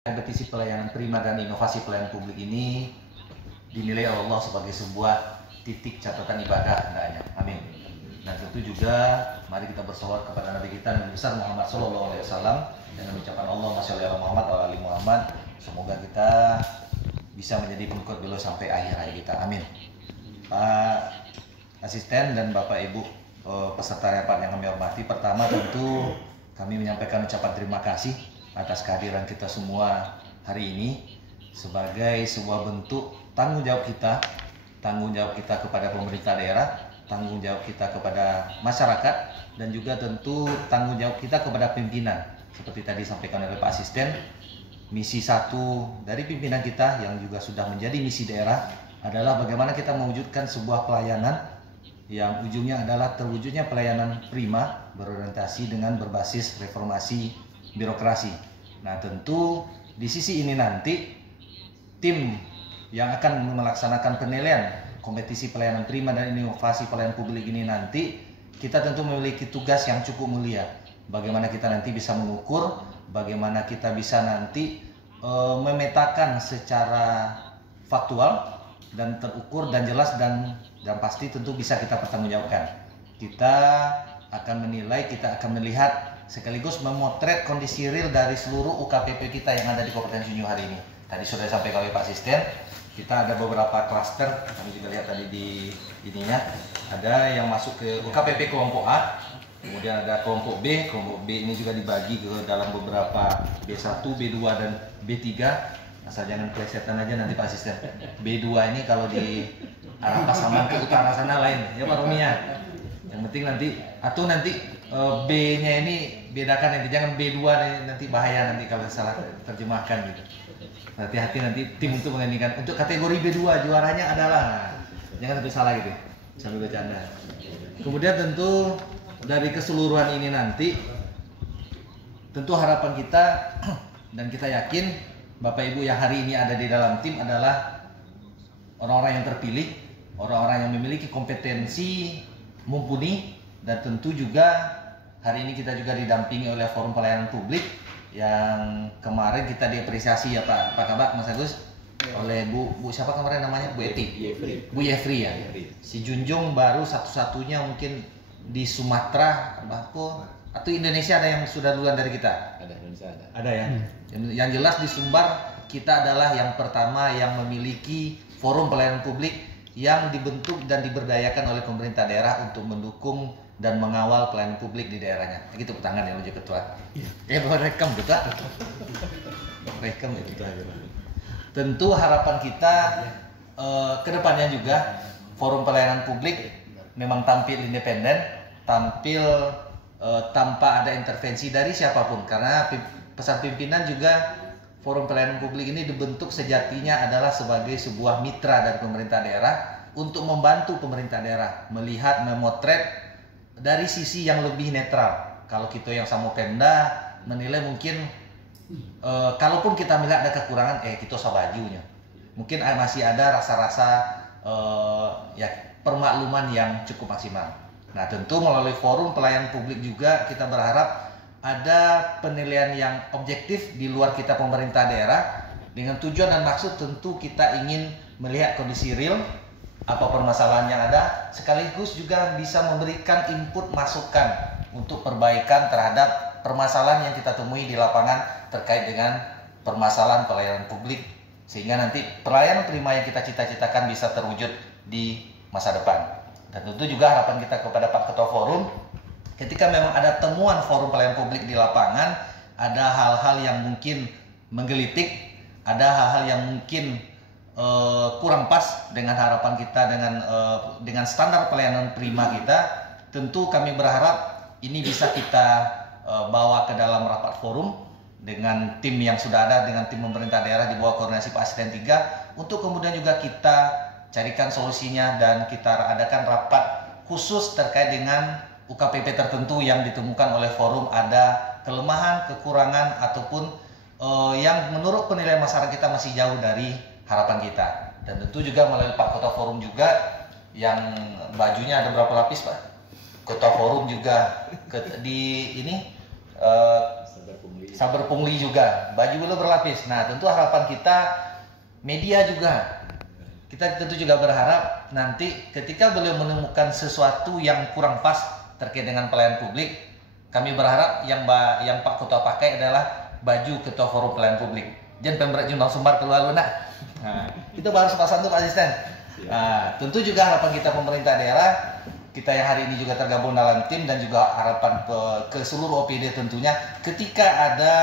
Kompetisi pelayanan prima dan inovasi pelayanan publik ini dinilai oleh Allah sebagai sebuah titik catatan ibadah hendaknya. Amin. Dan tentu juga mari kita bersolawat kepada Nabi kita Nabi besar Muhammad SAW dengan ucapan Allah Masya Allah Muhammad wa ali Muhammad. Semoga kita bisa menjadi pengikut beliau sampai akhir hayat kita. Amin. Pak Asisten dan Bapak Ibu peserta rapat yang kami hormati, pertama tentu kami menyampaikan ucapan terima kasih atas kehadiran kita semua hari ini sebagai sebuah bentuk tanggung jawab kita kepada pemerintah daerah, tanggung jawab kita kepada masyarakat, dan juga tentu tanggung jawab kita kepada pimpinan. Seperti tadi disampaikan oleh Pak Asisten, misi satu dari pimpinan kita yang juga sudah menjadi misi daerah adalah bagaimana kita mewujudkan sebuah pelayanan yang ujungnya adalah terwujudnya pelayanan prima berorientasi dengan berbasis reformasi birokrasi. Nah, tentu di sisi ini nanti tim yang akan melaksanakan penilaian kompetisi pelayanan prima dan inovasi pelayanan publik ini nanti kita tentu memiliki tugas yang cukup mulia. Bagaimana kita nanti bisa mengukur, bagaimana kita bisa nanti memetakan secara faktual dan terukur dan jelas dan pasti tentu bisa kita pertanggungjawabkan. Kita akan menilai, kita akan melihat sekaligus memotret kondisi real dari seluruh UKPP kita yang ada di Kabupaten Sunyu hari ini. Tadi sudah disampaikan oleh Pak Asisten, kita ada beberapa klaster, kami juga lihat tadi di ininya, ada yang masuk ke UKPP kelompok A, kemudian ada kelompok B ini juga dibagi ke dalam beberapa B1, B2, dan B3. Asal jangan kelesetan aja nanti Pak Asisten. B2 ini kalau di arah Pasaman ke utara sana lain, ya Pak Romi ya. Yang penting nanti, atau nanti B-nya ini bedakan nanti, jangan B2 nanti bahaya nanti kalau salah terjemahkan gitu. Hati-hati nanti tim untuk menyanyikan. Untuk kategori B2 juaranya adalah, jangan sampai salah gitu, sambil bercanda. Kemudian tentu dari keseluruhan ini nanti, tentu harapan kita dan kita yakin Bapak Ibu yang hari ini ada di dalam tim adalah orang-orang yang terpilih, orang-orang yang memiliki kompetensi mumpuni, dan tentu juga hari ini kita juga didampingi oleh Forum Pelayanan Publik yang kemarin kita diapresiasi ya Pak Kabak, Mas Agus, oleh Bu siapa kemarin namanya? Bu Eti, Bu Yefri ya. Si Junjung baru satu-satunya mungkin di Sumatera atau Indonesia ada yang sudah duluan dari kita? Ada, Indonesia ada. Ada ya. Yang jelas di Sumbar kita adalah yang pertama yang memiliki Forum Pelayanan Publik yang dibentuk dan diberdayakan oleh pemerintah daerah untuk mendukung dan mengawal pelayanan publik di daerahnya. Gitu tangan ya menuju ketua. Bawa rekam ketua. Rekam ya ketua. Tentu harapan kita ke depannya juga Forum Pelayanan Publik memang tampil independen, tampil tanpa ada intervensi dari siapapun, karena pesan pimpinan juga Forum Pelayanan Publik ini dibentuk sejatinya adalah sebagai sebuah mitra dari pemerintah daerah untuk membantu pemerintah daerah melihat, memotret dari sisi yang lebih netral. Kalau kita yang sama Pemda menilai mungkin kalaupun kita melihat ada kekurangan, kita usah bajunya. Mungkin masih ada rasa-rasa ya permakluman yang cukup maksimal. Nah, tentu melalui Forum Pelayanan Publik juga kita berharap ada penilaian yang objektif di luar kita pemerintah daerah dengan tujuan dan maksud tentu kita ingin melihat kondisi real, apa permasalahan yang ada, sekaligus juga bisa memberikan input masukan untuk perbaikan terhadap permasalahan yang kita temui di lapangan terkait dengan permasalahan pelayanan publik, sehingga nanti pelayanan prima yang kita cita-citakan bisa terwujud di masa depan. Dan tentu juga harapan kita kepada Pak Ketua Forum, ketika memang ada temuan Forum Pelayanan Publik di lapangan, ada hal-hal yang mungkin menggelitik, ada hal-hal yang mungkin kurang pas dengan harapan kita, dengan standar pelayanan prima kita, tentu kami berharap ini bisa kita bawa ke dalam rapat forum dengan tim yang sudah ada, dengan tim pemerintah daerah di bawah koordinasi Pak Asisten 3, untuk kemudian juga kita carikan solusinya dan kita adakan rapat khusus terkait dengan UKPP tertentu yang ditemukan oleh forum ada kelemahan, kekurangan, ataupun yang menurut penilaian masyarakat kita masih jauh dari harapan kita. Dan tentu juga melalui Pak Ketua Forum juga yang bajunya ada berapa lapis Pak? Ketua Forum juga di ini saber pungli juga, baju belu berlapis. Nah, tentu harapan kita media juga. Kita tentu juga berharap nanti ketika beliau menemukan sesuatu yang kurang pas terkait dengan pelayanan publik, kami berharap yang Pak Ketua pakai adalah baju Ketua Forum Pelayanan Publik. Jangan Pemret Junal Sumbar keluar nak. Nah, itu baru sepasang tuh Pak Asisten. Nah, tentu juga harapan kita pemerintah daerah, kita yang hari ini juga tergabung dalam tim dan juga harapan ke seluruh OPD tentunya, ketika ada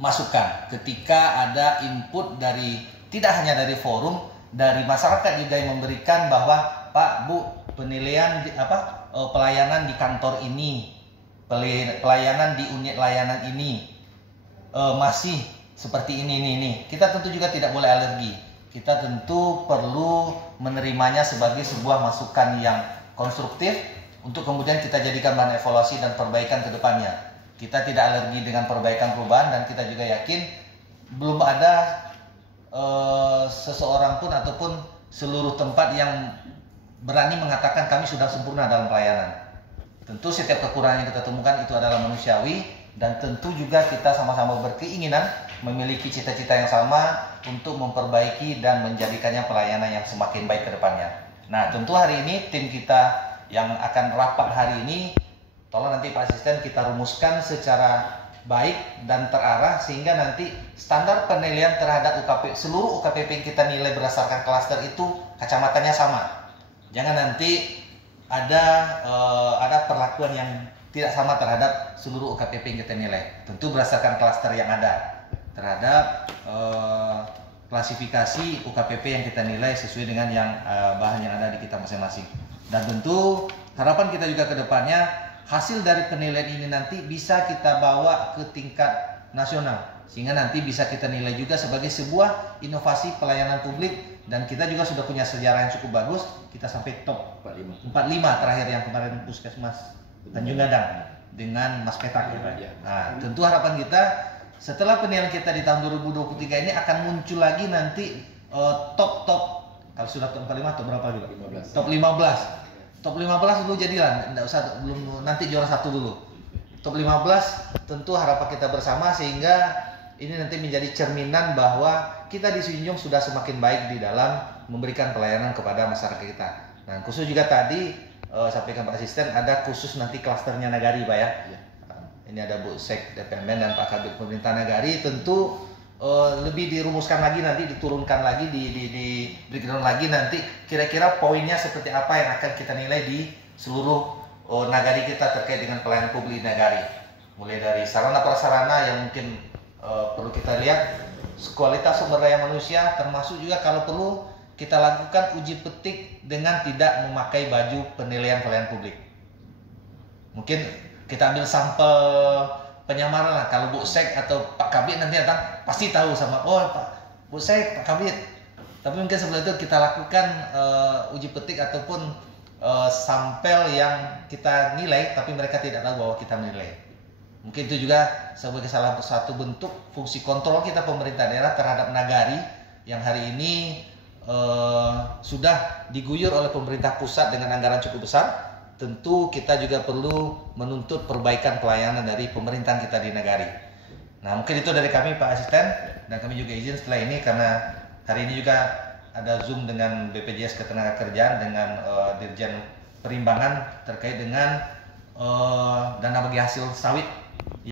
masukan, ketika ada input dari tidak hanya dari forum, dari masyarakat juga yang memberikan bahwa Pak Bu penilaian pelayanan di kantor ini, pelayanan di unit layanan ini masih seperti ini. Kita tentu juga tidak boleh alergi. Kita tentu perlu menerimanya sebagai sebuah masukan yang konstruktif untuk kemudian kita jadikan bahan evaluasi dan perbaikan ke depannya. Kita tidak alergi dengan perbaikan perubahan dan kita juga yakin belum ada seseorang pun ataupun seluruh tempat yang berani mengatakan kami sudah sempurna dalam pelayanan. Tentu setiap kekurangan yang kita temukan itu adalah manusiawi dan tentu juga kita sama-sama berkeinginan memiliki cita-cita yang sama untuk memperbaiki dan menjadikannya pelayanan yang semakin baik ke depannya. Nah, tentu hari ini tim kita yang akan rapat hari ini, tolong nanti Pak Asisten kita rumuskan secara baik dan terarah sehingga nanti standar penilaian terhadap seluruh UKPP yang kita nilai berdasarkan klaster itu kacamatannya sama. Jangan nanti ada perlakuan yang tidak sama terhadap seluruh UKPP yang kita nilai. Tentu berdasarkan klaster yang ada terhadap klasifikasi UKPP yang kita nilai sesuai dengan yang bahan yang ada di kita masing-masing. Dan tentu harapan kita juga ke depannya hasil dari penilaian ini nanti bisa kita bawa ke tingkat nasional sehingga nanti bisa kita nilai juga sebagai sebuah inovasi pelayanan publik dan kita juga sudah punya sejarah yang cukup bagus. Kita sampai top 45 terakhir yang kemarin Puskesmas Tanjung Gadang dengan Mas Petak. Nah, tentu harapan kita setelah penilaian kita di tahun 2023 ini akan muncul lagi nanti top kalau sudah top 45 top berapa juga? 15. Top 15 dulu jadilah, enggak usah belum nanti juara satu dulu. Top 15 tentu harapan kita bersama sehingga ini nanti menjadi cerminan bahwa kita di Sijunjung sudah semakin baik di dalam memberikan pelayanan kepada masyarakat kita. Nah, khusus juga tadi sampaikan Pak Asisten ada khusus nanti klasternya Nagari, Pak ya. Ini ada Bu Sek DPMN dan Pak Kabid Pemerintah Nagari tentu lebih dirumuskan lagi nanti diturunkan lagi di breakdown lagi nanti kira-kira poinnya seperti apa yang akan kita nilai di seluruh nagari kita terkait dengan pelayanan publik nagari, mulai dari sarana prasarana yang mungkin perlu kita lihat kualitas sumber daya manusia, termasuk juga kalau perlu kita lakukan uji petik dengan tidak memakai baju penilaian pelayanan publik. Mungkin kita ambil sampel penyamaran lah, kalau Bu Sek atau Pak Kabid nanti datang pasti tahu sama Pak Bu Sek, Pak Kabid. Tapi mungkin sebelum itu kita lakukan uji petik ataupun sampel yang kita nilai tapi mereka tidak tahu bahwa kita menilai. Mungkin itu juga sebagai salah satu bentuk fungsi kontrol kita pemerintah daerah terhadap nagari yang hari ini sudah diguyur oleh pemerintah pusat dengan anggaran cukup besar. Tentu kita juga perlu menuntut perbaikan pelayanan dari pemerintahan kita di nagari. Nah, mungkin itu dari kami Pak Asisten, dan kami juga izin setelah ini karena hari ini juga ada Zoom dengan BPJS Ketenagakerjaan dengan Dirjen Perimbangan terkait dengan dana bagi hasil sawit